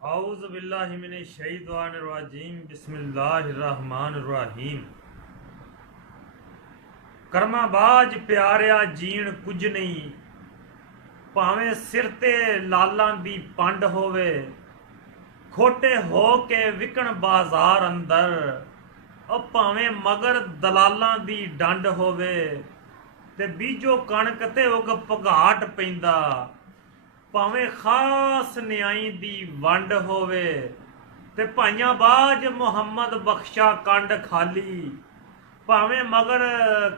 आऊज़ बिल्लाहि मिनश शैतानिर रजीम बिस्मिल्लाहिर रहमानिर रहीम। ਕਰਮਾਬਾਜ ਪਿਆਰਿਆ ਜੀਣ ਕੁਝ ਨਹੀਂ, ਭਾਵੇਂ ਸਿਰ ਤੇ ਲਾਲਾਂ ਦੀ ਪੰਡ ਹੋਵੇ, ਖੋਟੇ ਹੋ ਕੇ ਵਿਕਣ ਬਾਜ਼ਾਰ ਅੰਦਰ, ਉਹ ਭਾਵੇਂ ਮਗਰ ਦਲਾਲਾਂ ਦੀ ਡੰਡ ਹੋਵੇ, ਤੇ ਬੀਜੋ ਕਣਕ ਤੇ ਉਗ ਭਗਾਟ ਪੈਂਦਾ, ਭਾਵੇਂ ਖਾਸ ਨਿਆਈ ਦੀ ਵੰਡ ਹੋਵੇ, ਤੇ ਭਾਈਆਂ ਬਾਜ ਮੁਹੰਮਦ ਬਖਸ਼ਾ ਕੰਡ ਖਾਲੀ, ਭਾਵੇਂ ਮਗਰ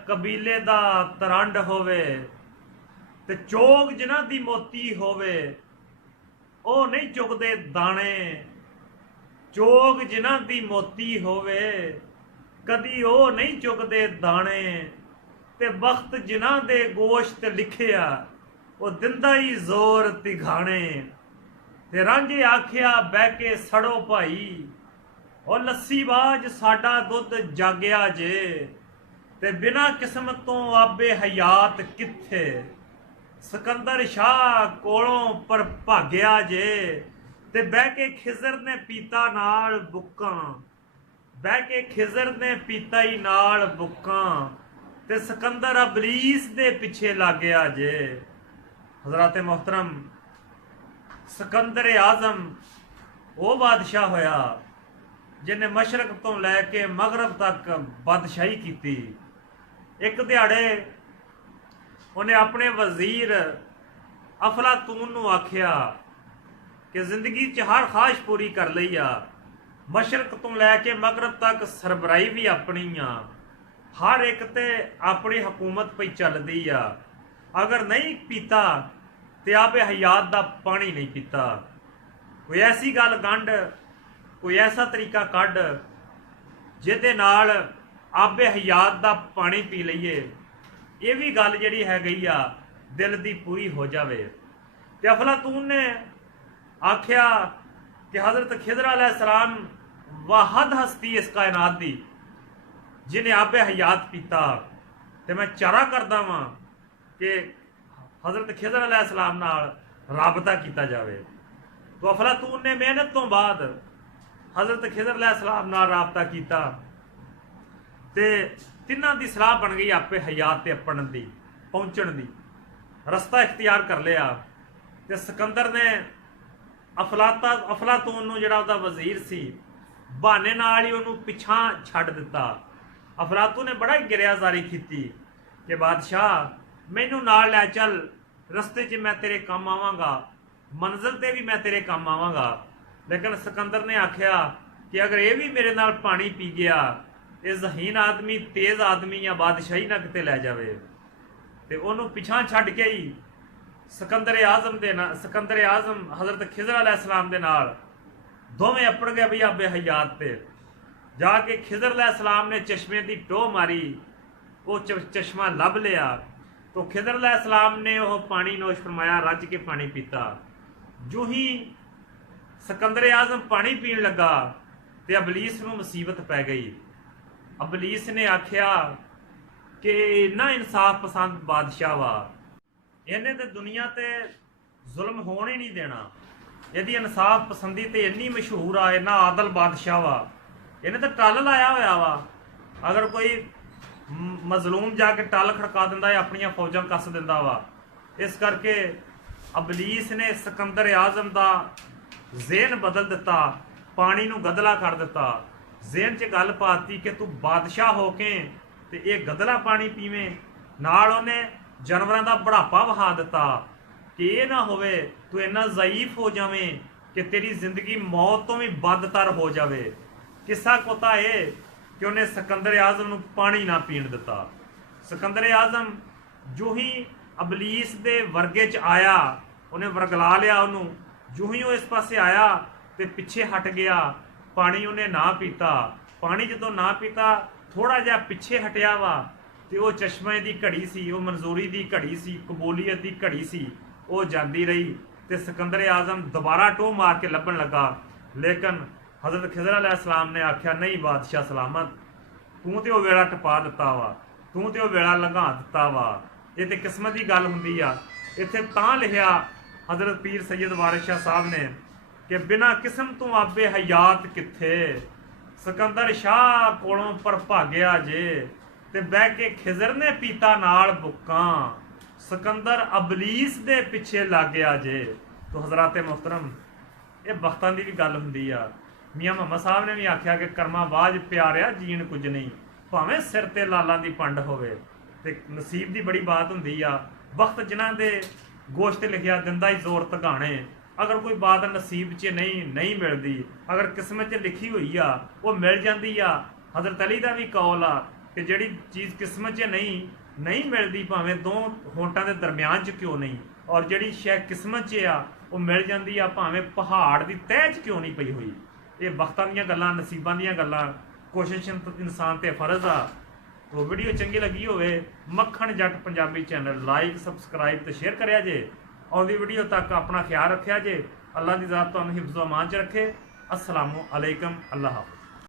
ਕਬੀਲੇ ਦਾ ਤਰੰਡ ਹੋਵੇ, ਤੇ ਚੋਗ ਜਿਨ੍ਹਾਂ ਦੀ ਮੋਤੀ ਹੋਵੇ, ਉਹ ਨਹੀਂ ਚੁਗਦੇ ਦਾਣੇ। ਚੋਗ ਜਿਨ੍ਹਾਂ ਦੀ ਮੋਤੀ ਹੋਵੇ, ਕਦੀ ਉਹ ਨਹੀਂ ਚੁਗਦੇ ਦਾਣੇ, ਤੇ ਬਖਤ ਜਿਨ੍ਹਾਂ ਦੇ ਗੋਸ਼ਤ ਲਿਖਿਆ, ਉਹ ਦਿੰਦਾ ਹੀ ਜ਼ੋਰ ਤਿਘਾਣੇ। ਤੇ ਰਾਂਝੇ ਆਖਿਆ ਬਹਿ ਕੇ ਸੜੋ ਭਾਈ, ਉਹ ਲੱਸੀ ਬਾਜ ਸਾਡਾ ਦੁੱਧ ਜਾਗਿਆ ਜੇ, ਤੇ ਬਿਨਾਂ ਕਿਸਮਤ ਤੋਂ ਆਬੇ ਹਯਾਤ ਕਿੱਥੇ। ਸਿਕੰਦਰ ਸ਼ਾਹ ਕੋਲੋਂ ਪਰ ਭਾਗਿਆ ਜੇ, ਤੇ ਬਹਿ ਕੇ ਖਿਜ਼ਰ ਨੇ ਪੀਤਾ ਨਾਲ ਬੁੱਕਾਂ, ਬਹਿ ਕੇ ਖਿਜ਼ਰ ਨੇ ਪੀਤਾ ਹੀ ਨਾਲ ਬੁੱਕਾਂ, ਤੇ ਸਿਕੰਦਰ ਅਬਲੀਸ ਦੇ ਪਿੱਛੇ ਲੱਗਿਆ ਜੇ। ਹਜ਼ਰਤ ਮੁਹਤਰਮ, ਸਿਕੰਦਰ ਆਜ਼ਮ ਉਹ ਬਾਦਸ਼ਾਹ ਹੋਇਆ ਜਿਹਨੇ ਮਸ਼ਰਕ ਤੋਂ ਲੈ ਕੇ ਮਗਰਬ ਤੱਕ ਬਾਦਸ਼ਾਹੀ ਕੀਤੀ। ਇੱਕ ਦਿਹਾੜੇ ਉਹਨੇ ਆਪਣੇ ਵਜ਼ੀਰ ਅਫਲਾਤੂਨ ਨੂੰ ਆਖਿਆ ਕਿ ਜ਼ਿੰਦਗੀ 'ਚ ਹਰ ਖਾਸ਼ ਪੂਰੀ ਕਰ ਲਈ ਆ, ਮਸ਼ਰਕ ਤੋਂ ਲੈ ਕੇ ਮਗਰਬ ਤੱਕ ਸਰਬਰਾਹੀ ਵੀ ਆਪਣੀ ਆ, ਹਰ ਇੱਕ ਤੇ ਆਪਣੀ ਹਕੂਮਤ ਪਈ ਚੱਲਦੀ ਆ, ਅਗਰ ਨਹੀਂ ਪੀਤਾ ਤੇ ਆਪੇ ਹਯਾਤ ਦਾ ਪਾਣੀ ਨਹੀਂ ਪੀਤਾ। ਕੋਈ ਐਸੀ ਗੱਲ ਗੰਢ, ਕੋਈ ਐਸਾ ਤਰੀਕਾ ਕੱਢ ਜਿਹਦੇ ਨਾਲ ਆਬੇ ਹਯਾਤ ਦਾ ਪਾਣੀ ਪੀ ਲਈਏ, ਇਹ ਵੀ ਗੱਲ ਜਿਹੜੀ ਹੈ ਗਈ ਆ ਦਿਲ ਦੀ ਪੂਰੀ ਹੋ ਜਾਵੇ। ਤੇ ਅਫਲਾਤੂਨ ਨੇ ਆਖਿਆ ਕਿ ਹਜ਼ਰਤ ਖਿਜ਼ਰ अलैहिस्सलाम ਵਾਹਦ ਹਸਤੀ ਇਸ ਕਾਇਨਾਤ ਦੀ ਜਿਹਨੇ ਆਬੇ ਹਯਾਤ ਪੀਤਾ, ਤੇ ਮੈਂ ਚਾਰਾ ਕਰਦਾ ਵਾਂ ਕਿ ਹਜ਼ਰਤ ਖਿਜ਼ਰ अलैहिस्सलाम ਨਾਲ ਰਾਬਤਾ ਕੀਤਾ ਜਾਵੇ। तो ਅਫਲਾਤੂਨ ਨੇ ਮਿਹਨਤ ਤੋਂ ਬਾਅਦ हज़रत खिज़र अलैहिस्सलाम नाल राबता किया, ते तिन्हां दी सलाह बन गई आपे हयात ते अपण दी पहुंचण दी रस्ता इख्तियार कर लिया। ते सिकंदर ने अफलातून नूं जिहड़ा उहदा वजीर सी बहाने नाल ही उहनूं पिछां छड्ड दिता। अफलातून ने बड़ा ही गिरियाजारी की कि बादशाह मैनूं नाल लै चल, रस्ते 'च मैं तेरे काम आवांगा, मंजिल ते भी मैं तेरे काम आवांगा। लेकिन सिकंदर ने आख्या कि अगर ये भी मेरे नाल पानी पी गया, ये जहीन आदमी तेज़ आदमी या बादशाही ना किते लै जावे। ते उन्होंने पिछां छड्ड के ही सिकंदर आजम हज़रत खिज़र अलैहिस्सलाम दे नाल दोवें अपड़ गए भी आबे हयात ते जाके खिज़र अलैहिस्सलाम ने चश्मे की टोह मारी, वो चश्मा लभ लिया। तो खिज़र अलैहिस्सलाम ने वह पानी नोश फरमाया, रज के पानी पीता। जो ही सिकंदर आजम पानी पीन लगा तो अबलीस नूं मुसीबत पै गई। अबलीस ने आख्या कि इन्ना इंसाफ पसंद बादशाह वा, इन्हें तो दुनिया ते जुल्म होने नहीं देना, यदि इंसाफ पसंदी तो इन्नी मशहूर आ, इन्ना आदल बादशाह वा, इन्हें तो टल लाया होया वा। अगर कोई मजलूम जाके टल खड़का दिंदा है, अपनियां फौजां कस दिंदा वा। इस करके अबलीस ने सिकंदर आजम का ज़ेन बदल दिता, पानी नूं गदला कर दिता। ज़ेन च गल पाती कि तू बादशाह हो के ते ये गदला पानी पीवें, नाल उहने जानवरां दा बुढ़ापा वहा दिता कि ये ना होवे तू इन्ना ज़ईफ हो जावें कि तेरी जिंदगी मौत तो भी बदतर हो जावे। किस्सा कोता ये कि उन्हें सिकंदर आजम नूं पानी ना पीण दिता। सिकंदर आजम जो ही अबलीस दे वर्गे च आया, उन्हें वरगला लिया उन्हों। जो ही वो इस पासे आया तो पिछे हट गया, पानी उन्हें ना पीता। पानी जो ना पीता, थोड़ा जहा पिछे हटिया वा, तो वो चश्मे की घड़ी सी, वो मंजूरी की घड़ी सी, कबूलीयत की घड़ी सी, वो जाती रही। तो सिकंदर आजम दोबारा टोह मार के लभन लगा। लेकिन हज़रत खिज़र अलैहिस्सलाम ने आख्या, नहीं बादशाह सलामत, तू तो वेला टपा दिता वा, तू तो वेला लंघा दिता वा, ये तो किस्मत की गल हुंदी आ। इत्थे तां लिखिया हज़रत पीर सैयद वारिस शाह साहब ने कि बिना किस्म तू आपे हयात किथे सिकंदर शाह कोलों पर भाग्या जे ते बह के खिजर ने पीता नाल बुक्कां सिकंदर अबलीस दे पिछे लग गया जे। तो हजराते मोहतरम ये बख्तां दी भी गल हुंदी आ। मियां मुहम्मद साहब ने भी आख्या कि कर्मा बाज प्यारिया जीण कुछ नहीं भावें सिर ते लालां दी पंड होवे। ते नसीब दी बड़ी बात हुंदी आ। वक्त जिन्हां दे गोश्त लिखिया दिंदा ही जोर तगाने। अगर कोई बात नसीब च नहीं मिलती, अगर किस्मत च लिखी हुई आ वो मिल जाती आ। हजरत अली का भी कौल आ कि जिहड़ी चीज़ किस्मत च नहीं मिलती भावें दो होंटां दे दरम्यान च क्यों नहीं, और जिहड़ी शै किस्मत च आ वो मिल जाती आ भावें पहाड़ की तह च क्यों नहीं पई हुई। ये वक्तां दीयां गल्लां नसीबां दीयां गल्लां। कोशिश इंसान ते फर्ज आ। तो वीडियो चंगी लगी होवे मक्खण जट पंजाबी चैनल लाइक सबसक्राइब तो शेयर करिया जे। आउंदी वीडियो तक अपना ख्याल रखिया जे। अल्लाह दी ज़ात तुहानूं हिफ्ज़ो अमान च रखे। अस्सलामु अलैकुम। अल्लाह हाफ़िज़।